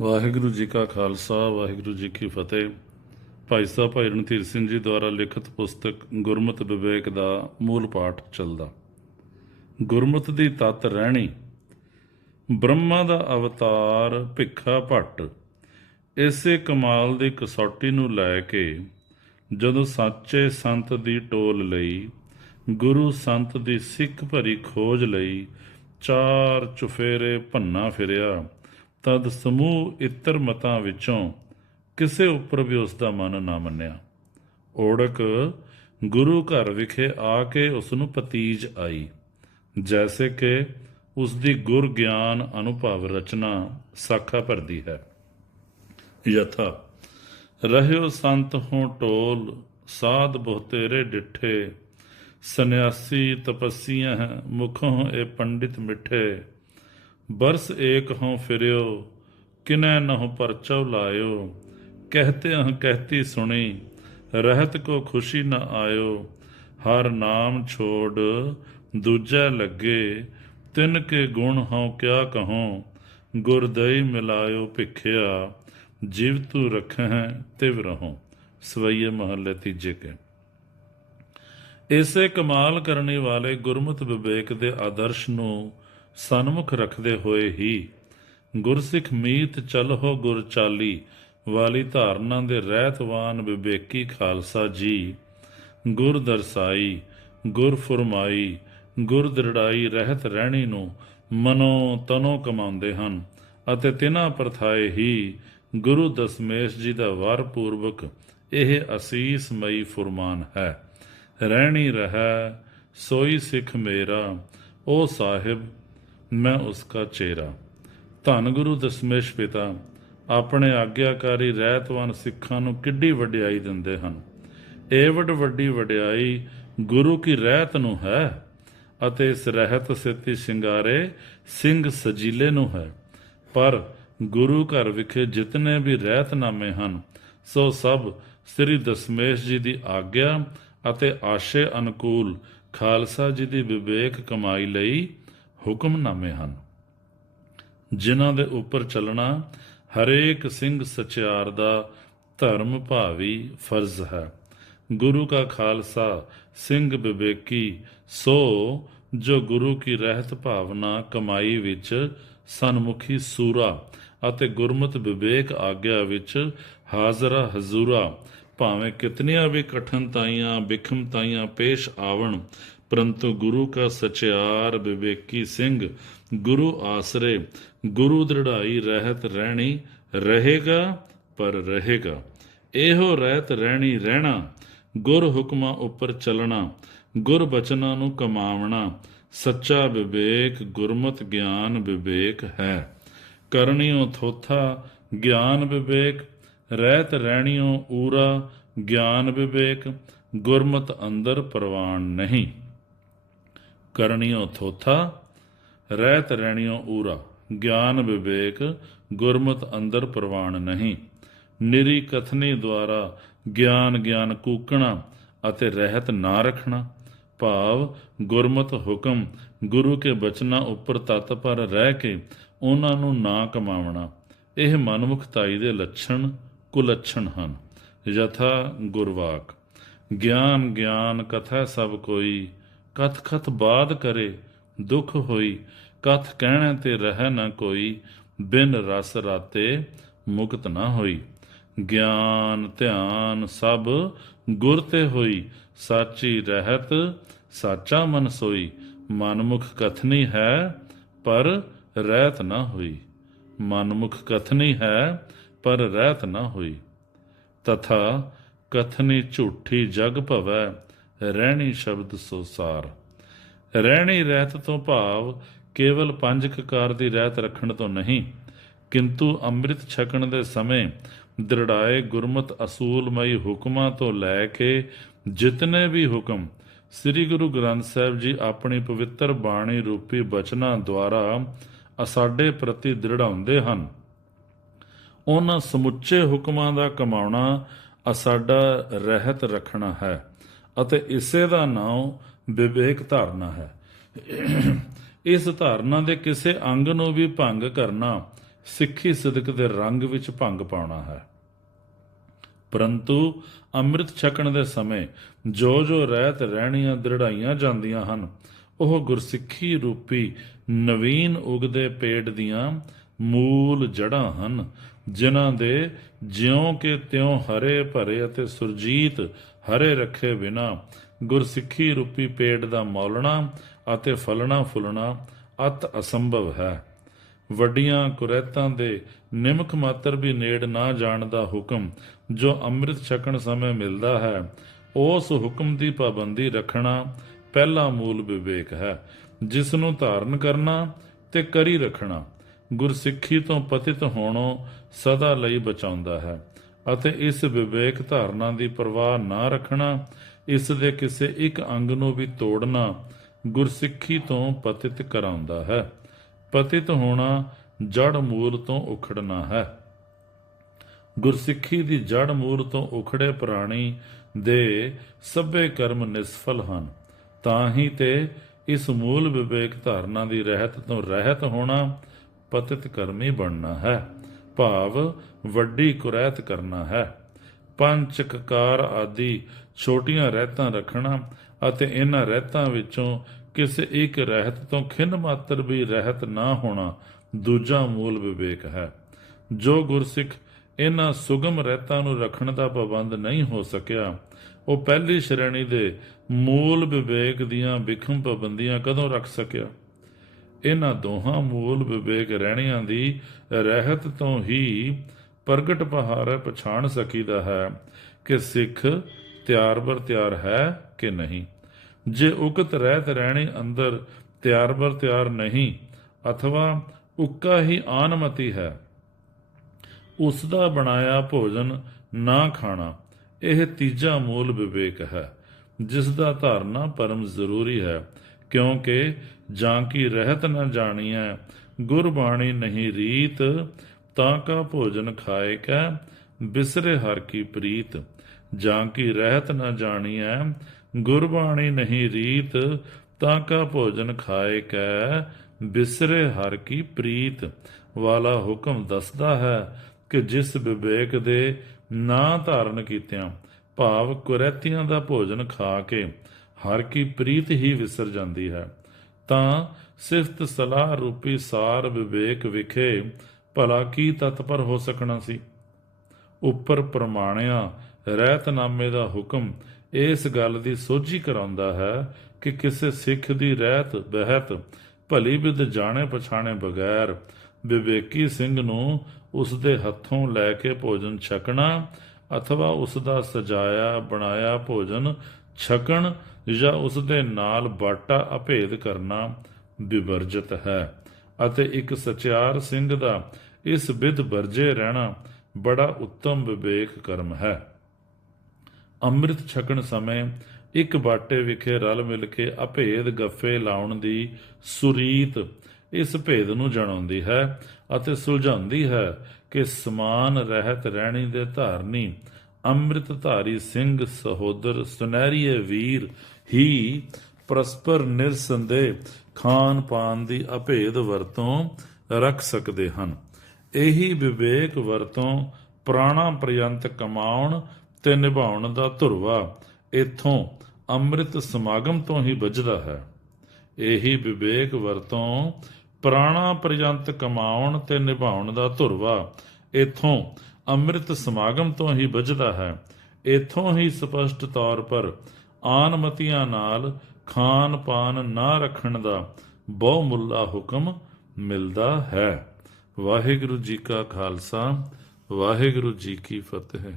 ਵਾਹਿਗੁਰੂ ਜੀ ਕਾ ਖਾਲਸਾ, ਵਾਹਿਗੁਰੂ ਜੀ ਕੀ ਫਤਿਹ। ਭਾਈ ਸਾਹਿਬ, ਭਾਈ ਰਣਧੀਰ ਸਿੰਘ ਜੀ ਦੁਆਰਾ ਲਿਖਤ ਪੁਸਤਕ ਗੁਰਮਤ ਵਿਵੇਕ ਦਾ ਮੂਲ ਪਾਠ ਚੱਲਦਾ। ਗੁਰਮਤ ਦੀ ਤਤ ਰਹਿਣੀ, ਬ੍ਰਹਮਾ ਦਾ ਅਵਤਾਰ ਭਿੱਖਾ ਭੱਟ, ਇਸੇ ਕਮਾਲ ਦੀ ਕਸੌਟੀ ਨੂੰ ਲੈ ਕੇ ਜਦੋਂ ਸੱਚੇ ਸੰਤ ਦੀ ਟੋਲ ਲਈ, ਗੁਰੂ ਸੰਤ ਦੀ ਸਿੱਖ ਭਰੀ ਖੋਜ ਲਈ ਚਾਰ ਚੁਫੇਰੇ ਭੰਨਾ ਫਿਰਿਆ ਤਦ ਸਮੂਹ ਇਤਰ ਮਤਾਂ ਵਿੱਚੋਂ ਕਿਸੇ ਉੱਪਰ ਵੀ ਉਸ ਦਾ ਮਨ ਨਾ ਮੰਨਿਆ। ਔੜਕ ਗੁਰੂ ਘਰ ਵਿਖੇ ਆ ਕੇ ਉਸ ਨੂੰ ਪਤੀਜ ਆਈ, ਜੈਸੇ ਕਿ ਉਸ ਦੀ ਗੁਰ ਗਿਆਨ ਅਨੁਭਵ ਰਚਨਾ ਸਾਖਾ ਭਰਦੀ ਹੈ। ਯਥਾ, ਰਹਿਓ ਸੰਤ ਹੋ ਟੋਲ ਸਾਧ ਬਹੁਤੇਰੇ ਡਿਠੇ, ਸੰਨਿਆਸੀ ਤਪਸੀਆਂ ਮੁਖੋਂ ਇਹ ਪੰਡਿਤ ਮਿੱਠੇ। ਬਰਸ ਏਕ ਹੋਂ ਫਿਰਿਓ, ਕਿਨੈ ਨਹੁ ਪਰਚਉ ਲਾਇਓ। ਕਹਤੇ ਹਾਂ ਕਹਤੀ ਸੁਣੀ, ਰਹਿਤ ਕੋ ਖੁਸ਼ੀ ਨ ਆਇਓ। ਹਰ ਨਾਮ ਛੋੜ ਦੂਜਾ ਲੱਗੇ, ਤਿਨ ਕੇ ਗੁਣ ਹਉ ਕਿਆ ਕਹਉ। ਗੁਰਦਈ ਮਿਲਾਇਓ ਭਿਖਿਆ, ਜਿਵ ਤੂ ਰਖਹਿ ਤਿਵ ਰਹੋ। ਸਵਈਏ ਮਹੱਲੇ ਤੀਜੇ ਕੇ। ਇਸੇ ਕਮਾਲ ਕਰਨੇ ਵਾਲੇ ਗੁਰਮਤ ਵਿਵੇਕ ਦੇ ਆਦਰਸ਼ ਨੂੰ ਸਨਮੁਖ ਰੱਖਦੇ ਹੋਏ ਹੀ ਗੁਰਸਿੱਖ ਮੀਤ ਚਲਹੁ ਗੁਰ ਚਾਲੀ, ਵਾਲੀ ਧਾਰਨਾ ਦੇ ਰਹਿਤਵਾਨ ਵਿਵੇਕੀ ਖਾਲਸਾ ਜੀ। ਗੁਰ ਦਰਸਾਈ, ਗੁਰ ਫਰਮਾਈ, ਗੁਰ ਦ੍ਰਿੜਾਈ ਰਹਿਤ ਰਹਿਣੀ ਨੂੰ ਮਨੋ ਤਨੋ ਕਮਾਉਂਦੇ ਹਨ ਅਤੇ ਤਿਨਾਂ ਪ੍ਰਥਾਏ ਹੀ ਗੁਰੂ ਦਸਮੇਸ਼ ਜੀ ਦਾ ਵਾਰ ਪੂਰਵਕ ਇਹ ਅਸੀਸਮਈ ਫਰਮਾਨ ਹੈ। ਰਹਿਣੀ ਰਹੈ ਸੋਈ ਸਿੱਖ ਮੇਰਾ, ਉਹ ਸਾਹਿਬ ਮੈਂ ਉਸਕਾ ਚਿਹਰਾ ਧੰਨ ਗੁਰੂ ਦਸਮੇਸ਼ ਪਿਤਾ, ਆਪਣੇ ਆਗਿਆਕਾਰੀ ਰਹਿਤਵਾਨ ਸਿੱਖਾਂ ਨੂੰ ਕਿੱਡੀ ਵਡਿਆਈ ਦਿੰਦੇ ਹਨ। ਇਹ ਵੱਡ ਵੱਡੀ ਵਡਿਆਈ ਗੁਰੂ ਕੀ ਰਹਿਤ ਨੂੰ ਹੈ ਅਤੇ ਇਸ ਰਹਿਤ ਸੇਤੀ ਸ਼ਿੰਗਾਰੇ ਸਿੰਘ ਸਜੀਲੇ ਨੂੰ ਹੈ। ਪਰ ਗੁਰੂ ਘਰ ਵਿਖੇ ਜਿਤਨੇ ਵੀ ਰਹਿਤਨਾਮੇ ਹਨ, ਸੋ ਸਭ ਸ੍ਰੀ ਦਸਮੇਸ਼ ਜੀ ਦੀ ਆਗਿਆ ਅਤੇ ਆਸ਼ੇ ਅਨੁਕੂਲ ਖਾਲਸਾ ਜੀ ਦੀ ਵਿਵੇਕ ਕਮਾਈ ਲਈ ਹੁਕਮਨਾਮੇ ਹਨ। ਜਿਨ੍ਹਾਂ ਦੇ ਉੱਪਰ ਚੱਲਣਾ ਹਰੇਕ ਸਿੰਘ ਸਚਿਆਰ ਦਾ ਧਰਮ ਭਾਵੀ ਫਰਜ਼ ਹੈ। ਗੁਰੂ ਕਾ ਖਾਲਸਾ, ਸਿੰਘ ਵਿਵੇਕੀ, ਸੋ ਜੋ ਗੁਰੂ ਕੀ ਰਹਿਤ ਭਾਵਨਾ ਕਮਾਈ ਵਿੱਚ ਸਨਮੁਖੀ ਸੂਰਾ ਅਤੇ ਗੁਰਮਤ ਵਿਵੇਕ ਆਗਿਆ ਵਿੱਚ ਹਾਜ਼ਰਾ ਹਜ਼ੂਰਾ, ਭਾਵੇਂ ਕਿਤਨੀਆਂ ਵੀ ਕਠਿਨਤਾਈਆਂ ਵਿਖਮਤਾਈਆਂ ਪੇਸ਼ ਆਵਣ ਪਰੰਤੂ ਗੁਰੂ ਕਾ ਸਚਿਆਰ ਵਿਵੇਕੀ ਸਿੰਘ, ਗੁਰੂ ਆਸਰੇ, ਗੁਰੂ ਦ੍ਰਿੜਾਈ ਰਹਿਤ ਰਹਿਣੀ ਰਹੇਗਾ ਪਰ ਰਹੇਗਾ। ਇਹੋ ਰਹਿਤ ਰਹਿਣੀ ਰਹਿਣਾ, ਗੁਰ ਹੁਕਮਾਂ ਉੱਪਰ ਚੱਲਣਾ, ਗੁਰ ਬਚਨਾਂ ਨੂੰ ਕਮਾਵਣਾ, ਸੱਚਾ ਵਿਵੇਕ, ਗੁਰਮਤ ਗਿਆਨ ਵਿਵੇਕ ਹੈ। ਕਰਨਿਓ ਥੋਥਾ, ਗਿਆਨ ਵਿਵੇਕ, ਰਹਿਤ ਰਹਿਣਿਓ ਊਰਾ, ਗਿਆਨ ਵਿਵੇਕ, ਗੁਰਮਤ ਅੰਦਰ ਪ੍ਰਵਾਨ ਨਹੀਂ। ਕਰਨਿਓ ਥੋਥਾ, ਰਹਿਤ ਰਹਿਣਿਓ ਊਰਾ। ਗਿਆਨ ਵਿਵੇਕ, ਗੁਰਮਤ ਅੰਦਰ ਪ੍ਰਵਾਨ ਨਹੀਂ। ਨਿਰੀ ਕਥਨੀ ਦੁਆਰਾ ਗਿਆਨ ਗਿਆਨ ਕੂਕਣਾ ਅਤੇ ਰਹਿਤ ਨਾ ਰੱਖਣਾ। ਭਾਵ, ਗੁਰਮਤ ਹੁਕਮ, ਗੁਰੂ ਕੇ ਬਚਨਾਂ ਉੱਪਰ ਤਤ ਪਰ ਰਹਿ ਕੇ ਉਹਨਾਂ ਨੂੰ ਨਾ ਕਮਾਵਣਾ। ਇਹ ਮਨਮੁਖਤਾਈ ਦੇ ਲੱਛਣ, ਕੁਲੱਛਣ ਹਨ। ਯਥਾ ਗੁਰਵਾਕ। ਗਿਆਨ ਗਿਆਨ ਕਥਾ ਸਭ ਕੋਈ ਕਥ ਕਥ ਬਾਦ ਕਰੇ, ਦੁਖ ਹੋਈ। ਕਥ ਕਹਿਣ ਤੇ ਰਹਿ ਨਾ ਕੋਈ, ਬਿਨ ਰਸ ਰਾਤੇ ਮੁਕਤ ਨਾ ਹੋਈ। ਗਿਆਨ ਧਿਆਨ ਸਭ ਗੁਰ ਤੇ ਹੋਈ, ਸਾਚੀ ਰਹਿਤ ਸਾਚਾ ਮਨ ਸੋਈ। ਮਨਮੁਖ ਕਥਨੀ ਹੈ, ਪਰ ਰਹਿਤ ਨਾ ਹੋਈ। ਮਨਮੁਖ ਕਥਨੀ ਹੈ, ਪਰ ਰਹਿਤ ਨਾ ਹੋਈ। ਤਥਾ ਕਥਨੀ ਝੂਠੀ ਜਗ ਭਵੈ ਰਹਿਣੀ ਸ਼ਬਦ ਸੋਸਾਰ। ਰਹਿਣੀ ਰਹਿਤ ਤੋਂ ਭਾਵ ਕੇਵਲ ਪੰਜ ਕਕਾਰ ਦੀ ਰਹਿਤ ਰੱਖਣ ਤੋਂ ਨਹੀਂ, ਕਿੰਤੂ ਅੰਮ੍ਰਿਤ ਛਕਣ ਦੇ ਸਮੇਂ ਦ੍ਰਿੜਾਏ ਗੁਰਮਤ ਅਸੂਲਮਈ ਹੁਕਮਾਂ ਤੋਂ ਲੈ ਕੇ ਜਿਤਨੇ ਵੀ ਹੁਕਮ, ਸ੍ਰੀ ਗੁਰੂ ਗ੍ਰੰਥ ਸਾਹਿਬ ਜੀ ਆਪਣੀ ਪਵਿੱਤਰ ਬਾਣੀ ਰੂਪੀ ਬਚਨਾਂ ਦੁਆਰਾ ਅਸਾਡੇ ਪ੍ਰਤੀ ਦ੍ਰਿੜਾਉਂਦੇ ਹਨ। ਉਹਨਾਂ ਸਮੁੱਚੇ ਹੁਕਮਾਂ ਦਾ ਕਮਾਉਣਾ ਅਸਾਡਾ ਰਹਿਤ ਰੱਖਣਾ ਹੈ। ਅਤੇ ਇਸੇ ਦਾ ਨਾਮ ਵਿਵੇਕ ਧਾਰਨਾ ਹੈ। ਇਸ ਧਾਰਨਾ ਦੇ ਕਿਸੇ ਅੰਗ ਨੂੰ ਵੀ ਭੰਗ ਕਰਨਾ ਸਿੱਖੀ ਸਿਦਕ ਦੇ ਰੰਗ ਵਿੱਚ ਭੰਗ ਪਾਉਣਾ ਹੈ। ਪਰੰਤੂ ਅੰਮ੍ਰਿਤ ਛਕਣ ਦੇ ਸਮੇਂ ਜੋ ਜੋ ਰਹਿਤ ਰਹਿਣੀਆਂ ਦ੍ਰਿੜਾਈਆਂ ਜਾਂਦੀਆਂ ਹਨ, ਉਹ ਗੁਰਸਿੱਖੀ ਰੂਪੀ ਨਵੀਨ ਉਗਦੇ ਪੇੜ ਦੀਆਂ ਮੂਲ ਜੜਾਂ ਹਨ ਜਿਨ੍ਹਾਂ ਦੇ ਜਿਉਂ ਕਿ ਤਿਉਂ ਹਰੇ ਭਰੇ ਅਤੇ ਸੁਰਜੀਤ ਹਰੇ ਰੱਖੇ ਬਿਨਾ ਗੁਰਸਿੱਖੀ ਰੂਪੀ ਪੇੜ ਦਾ ਮੌਲਣਾ ਅਤੇ ਫਲਣਾ ਫੁੱਲਣਾ ਅਤ ਅਸੰਭਵ ਹੈ। ਵੱਡੀਆਂ ਕੁਰੈਤਾਂ ਦੇ ਨਿਮਕ ਮਾਤਰ ਵੀ ਨੇੜ ਨਾ ਜਾਣ ਦਾ ਹੁਕਮ ਜੋ ਅੰਮ੍ਰਿਤ ਛਕਣ ਸਮੇਂ ਮਿਲਦਾ ਹੈ, ਉਸ ਹੁਕਮ ਦੀ ਪਾਬੰਦੀ ਰੱਖਣਾ ਪਹਿਲਾ ਮੂਲ ਵਿਵੇਕ ਹੈ। ਜਿਸ ਨੂੰ ਧਾਰਨ ਕਰਨਾ ਤੇ ਕਰੀ ਰੱਖਣਾ ਗੁਰਸਿੱਖੀ ਤੋਂ ਪਤਿਤ ਹੋਣੋਂ ਸਦਾ ਲਈ ਬਚਾਉਂਦਾ ਹੈ ਅਤੇ ਇਸ ਵਿਵੇਕ ਧਾਰਨਾ ਦੀ ਪਰਵਾਹ ਨਾ ਰੱਖਣਾ, ਇਸ ਦੇ ਕਿਸੇ ਇੱਕ ਅੰਗ ਨੂੰ ਵੀ ਤੋੜਨਾ ਗੁਰਸਿੱਖੀ ਤੋਂ ਪਤਿਤ ਕਰਾਉਂਦਾ ਹੈ। ਪਤਿਤ ਹੋਣਾ ਜੜ ਮੂਲ ਤੋਂ ਉਖੜਨਾ ਹੈ। ਗੁਰਸਿੱਖੀ ਦੀ ਜੜ ਮੂਲ ਤੋਂ ਉਖੜੇ ਪ੍ਰਾਣੀ ਦੇ ਸਭੇ ਕਰਮ ਨਿਸਫਲ ਹਨ। ਤਾਂ ਹੀ ਤੇ ਇਸ ਮੂਲ ਵਿਵੇਕ ਧਾਰਨਾ ਦੀ ਰਹਿਤ ਤੋਂ ਰਹਿਤ ਹੋਣਾ ਪਤਿਤ ਕਰਮੀ ਬਣਨਾ ਹੈ। ਭਾਵ ਵੱਡੀ ਕੁਰੈਤ ਕਰਨਾ ਹੈ। ਪੰਜ ਕਕਾਰ ਆਦਿ ਛੋਟੀਆਂ ਰਹਿਤਾਂ ਰੱਖਣਾ ਅਤੇ ਇਹਨਾਂ ਰਹਿਤਾਂ ਵਿੱਚੋਂ ਕਿਸੇ ਇੱਕ ਰਹਿਤ ਤੋਂ ਖਿੰਨ ਮਾਤਰ ਵੀ ਰਹਿਤ ਨਾ ਹੋਣਾ ਦੂਜਾ ਮੂਲ ਵਿਵੇਕ ਹੈ। ਜੋ ਗੁਰਸਿੱਖ ਇਹਨਾਂ ਸੁਗਮ ਰਹਿਤਾਂ ਨੂੰ ਰੱਖਣ ਦਾ ਪਾਬੰਦ ਨਹੀਂ ਹੋ ਸਕਿਆ, ਉਹ ਪਹਿਲੀ ਸ਼੍ਰੇਣੀ ਦੇ ਮੂਲ ਵਿਵੇਕ ਦੀਆਂ ਵਿਖਮ ਪਾਬੰਦੀਆਂ ਕਦੋਂ ਰੱਖ ਸਕਿਆ? ਇਹਨਾਂ ਦੋਹਾਂ ਮੂਲ ਵਿਵੇਕ ਰਹਿਣਿਆਂ ਦੀ ਰਹਿਤ ਤੋਂ ਹੀ ਪ੍ਰਗਟ ਪਹਾਰ ਪਛਾਣ ਸਕੀਦਾ ਹੈ ਕਿ ਸਿੱਖ ਤਿਆਰ ਬਰ ਤਿਆਰ ਹੈ ਕਿ ਨਹੀਂ। ਜੇ ਉਕਤ ਰਹਿਤ ਰਹਿਣੀ ਅੰਦਰ ਤਿਆਰ ਬਰ ਤਿਆਰ ਨਹੀਂ, ਅਥਵਾ ਉੱਕਾ ਹੀ ਆਨਮਤੀ ਹੈ, ਉਸ ਦਾ ਬਣਾਇਆ ਭੋਜਨ ਨਾ ਖਾਣਾ, ਇਹ ਤੀਜਾ ਮੂਲ ਵਿਵੇਕ ਹੈ, ਜਿਸ ਦਾ ਧਾਰਨਾ ਪਰਮ ਜ਼ਰੂਰੀ ਹੈ। ਕਿਉਂਕਿ ਜਾਂ ਕੀ ਰਹਿਤ ਨ ਜਾਣੀਐ, ਗੁਰਬਾਣੀ ਨਹੀਂ ਰੀਤ, ਤਾਂ ਕਾ ਭੋਜਨ ਖਾਏ ਕੈ, ਬਿਸਰੇ ਹਰ ਕੀ ਪ੍ਰੀਤ। ਜਾਂ ਕੀ ਰਹਿਤ ਨ ਜਾਣੀਐ, ਗੁਰਬਾਣੀ ਨਹੀਂ ਰੀਤ, ਤਾਂ ਕਾ ਭੋਜਨ ਖਾਏ ਕੈ, ਬਿਸਰੇ ਹਰ ਕੀ ਪ੍ਰੀਤ। ਵਾਲਾ ਹੁਕਮ ਦੱਸਦਾ ਹੈ ਕਿ ਜਿਸ ਵਿਵੇਕ ਦੇ ਨਾ ਧਾਰਨ ਕੀਤਿਆਂ, ਭਾਵ ਕੁਰੈਤੀਆਂ ਦਾ ਭੋਜਨ ਖਾ ਕੇ ਹਰ ਕੀ ਪ੍ਰੀਤ ਹੀ ਵਿਸਰ ਜਾਂਦੀ ਹੈ, ਤਾਂ ਸਿਫਤ ਸਲਾਹ ਰੂਪੀ ਸਾਰ ਵਿਵੇਕ ਵਿਖੇ ਭਲਾ ਕੀ ਤਤਪਰ ਹੋ ਸਕਣਾ ਸੀ? ਉੱਪਰ ਪ੍ਰਮਾਣਿਆ ਰਹਿਤਨਾਮੇ ਦਾ ਹੁਕਮ ਇਸ ਗੱਲ ਦੀ ਸੋਝੀ ਕਰਾਉਂਦਾ ਹੈ ਕਿ ਕਿਸੇ ਸਿੱਖ ਦੀ ਰਹਿਤ ਬਹਿਤ ਭਲੀ ਵਿਦ ਜਾਣੇ ਪਛਾਣੇ ਬਗੈਰ ਵਿਵੇਕੀ ਸਿੰਘ ਨੂੰ ਉਸ ਦੇ ਹੱਥੋਂ ਲੈ ਕੇ ਭੋਜਨ ਛਕਣਾ, ਅਥਵਾ ਉਸ ਦਾ ਸਜਾਇਆ ਬਣਾਇਆ ਭੋਜਨ ਛਕਣ ਜਾਂ ਉਸ ਦੇ ਨਾਲ ਬਾਟਾ ਅਭੇਦ ਕਰਨਾ ਵਿਵਰਜਿਤ ਹੈ ਅਤੇ ਇੱਕ ਸਚਿਆਰ ਸਿੰਘ ਦਾ ਇਸ ਵਿਧ ਵਰਜੇ ਰਹਿਣਾ ਬੜਾ ਉੱਤਮ ਵਿਵੇਕ ਕਰਮ ਹੈ। ਅੰਮ੍ਰਿਤ ਛਕਣ ਸਮੇਂ ਇੱਕ ਬਾਟੇ ਵਿਖੇ ਰਲ ਮਿਲ ਕੇ ਅਭੇਦ ਗੱਫੇ ਲਾਉਣ ਦੀ ਸੁਰੀਤ ਇਸ ਭੇਦ ਨੂੰ ਜਣਾਉਂਦੀ ਹੈ ਅਤੇ ਸੁਲਝਾਉਂਦੀ ਹੈ ਕਿ ਸਮਾਨ ਰਹਿਤ ਰਹਿਣੀ ਦੇ ਧਾਰਨੀ ਅੰਮ੍ਰਿਤ ਧਾਰੀ ਸਿੰਘ ਸਹੋਦਰ, ਸੁਨਹਿਰੀਏ ਵੀਰ ਹੀ ਪਰਸਪਰ ਨਿਰਸੰਦੇ ਖਾਨ ਪਾਨ ਦੀ ਅਭੇਦ ਵਰਤੋਂ ਰੱਖ ਸਕਦੇ ਹਨ। ਇਹੀ ਵਿਵੇਕ ਵਰਤੋਂ ਪ੍ਰਾਣਾ ਪ੍ਰਯੰਤ ਕਮਾਉਣ ਤੇ ਨਿਭਾਉਣ ਦਾ ਧੁਰਵਾ ਇਥੋਂ ਅੰਮ੍ਰਿਤ ਸਮਾਗਮ ਤੋਂ ਹੀ ਵੱਜਦਾ ਹੈ। ਇਹੀ ਵਿਵੇਕ ਵਰਤੋਂ ਪ੍ਰਾਣਾ ਪ੍ਰਯੰਤ ਕਮਾਉਣ ਤੇ ਨਿਭਾਉਣ ਦਾ ਧੁਰਵਾ ਇਥੋਂ ਅੰਮ੍ਰਿਤ ਸਮਾਗਮ ਤੋਂ ਹੀ ਵੱਜਦਾ ਹੈ। ਇਥੋਂ ਹੀ ਸਪਸ਼ਟ ਤੌਰ ਪਰ ਆਨਮਤੀਆਂ ਨਾਲ ਖਾਨ ਪਾਨ ਨਾ ਰੱਖਣ ਦਾ ਬਹੁਮੁੱਲਾ ਹੁਕਮ ਮਿਲਦਾ ਹੈ। ਵਾਹਿਗੁਰੂ ਜੀ ਕਾ ਖਾਲਸਾ, ਵਾਹਿਗੁਰੂ ਜੀ ਕੀ ਫਤਿਹ।